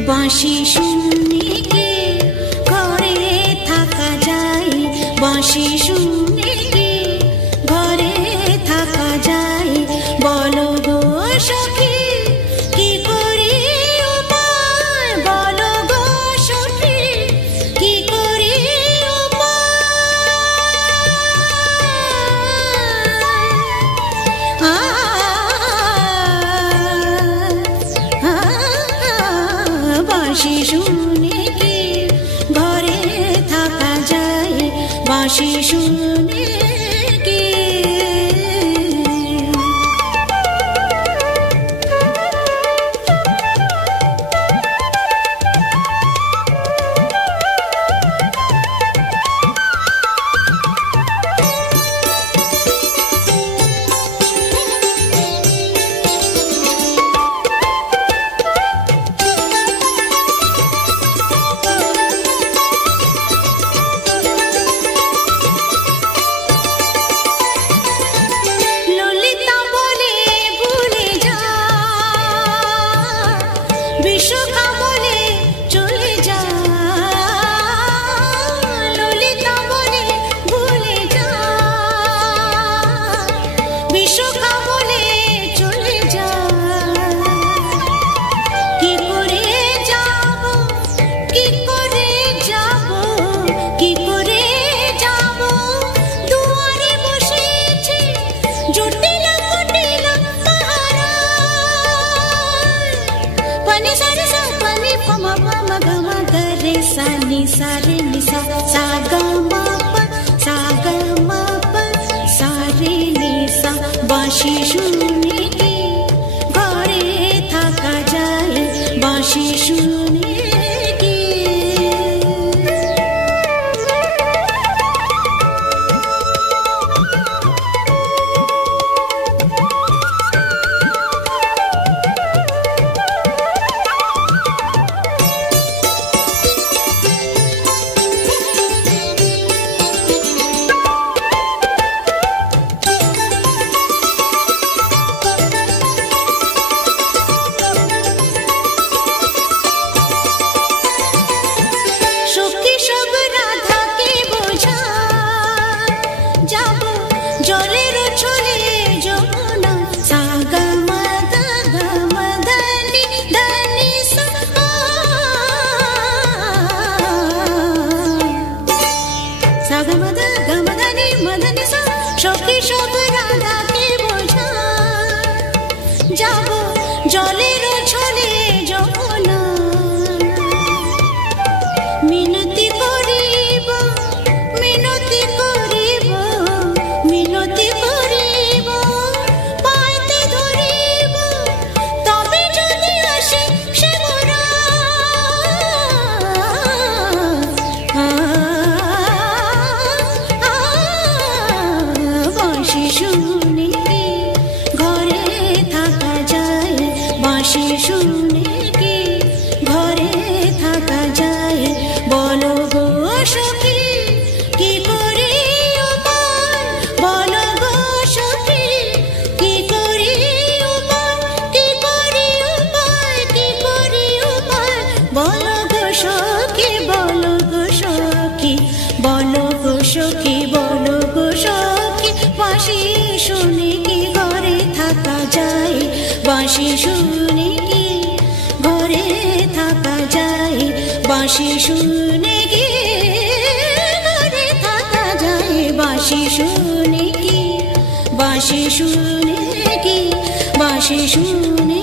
বাঁশি শুনে কি ঘরে থাকা যায়, বাঁশি শুনে কি ঘরে থাকা যায়, বলো গো সখী কি করি উপায়, বলো গো সখী কি করি বাঁশি শুনে কি ঘরে থাকা যায়, বাঁশি শুনে কি। सारे निसा सा ग म प सा ग म प सा रे निसा, বাঁশি শুনে কি ঘরে থাকা যায়, বাঁশি শুনে কি। সখী সব রাধাকে বোঝা যাব জলের ছলে যমুনা, মিনতি করিব মিনতি করিব মিনতি করিব, পাইতে ধরিব তবে যদি আসে সে মোরা, বাঁশি শুনে কি ঘরে থাকা যায়, বাঁশি শুনে কি ঘরে থাকা যায়, বলো গো সখী কি করি উপায়, বলো গো সখী কি করি উপায়, কি করি উপায়, কি করি উপায়, বলো গো সখী, বলো গো সখী, বলো গো সখী, বলো গো সখী, বাঁশি শুনে কি ঘরে থাকা যায়, বাঁশি শুনে কি ঘরে থাকা যায়, বাঁশি শুনে কি ঘরে থাকা যায়, বাঁশি শুনে কি, বাঁশি শুনে কি, বাঁশি শুনে